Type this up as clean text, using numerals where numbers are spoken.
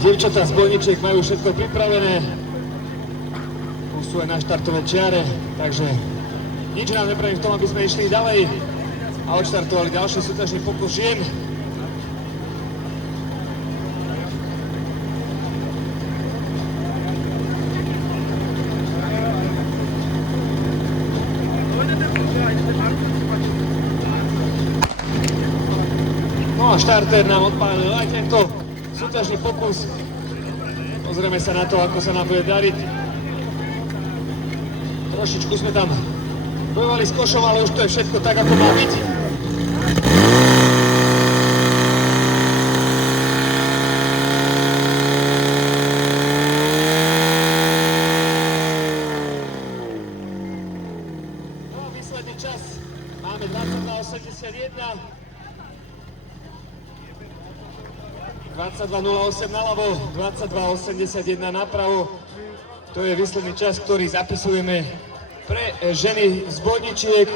Dievčatá z Bojničiek majú všetko pripravené. Už sú aj na štartové čiare, takže nič nám nepraví v tom, aby sme išli ďalej a odštartovali ďalší súťažný pokus žien. No a štartér nám odpálil aj tento súťažný pokus. Pozrieme sa na to, ako sa nám bude dariť. Trošičku sme tam bojovali s košom, ale už to je všetko tak, ako má byť. No a výsledný čas máme 22:81. 22:08 naľavo, 22:81 napravo. To je výsledný čas, ktorý zapisujeme pre ženy z Bojničiek.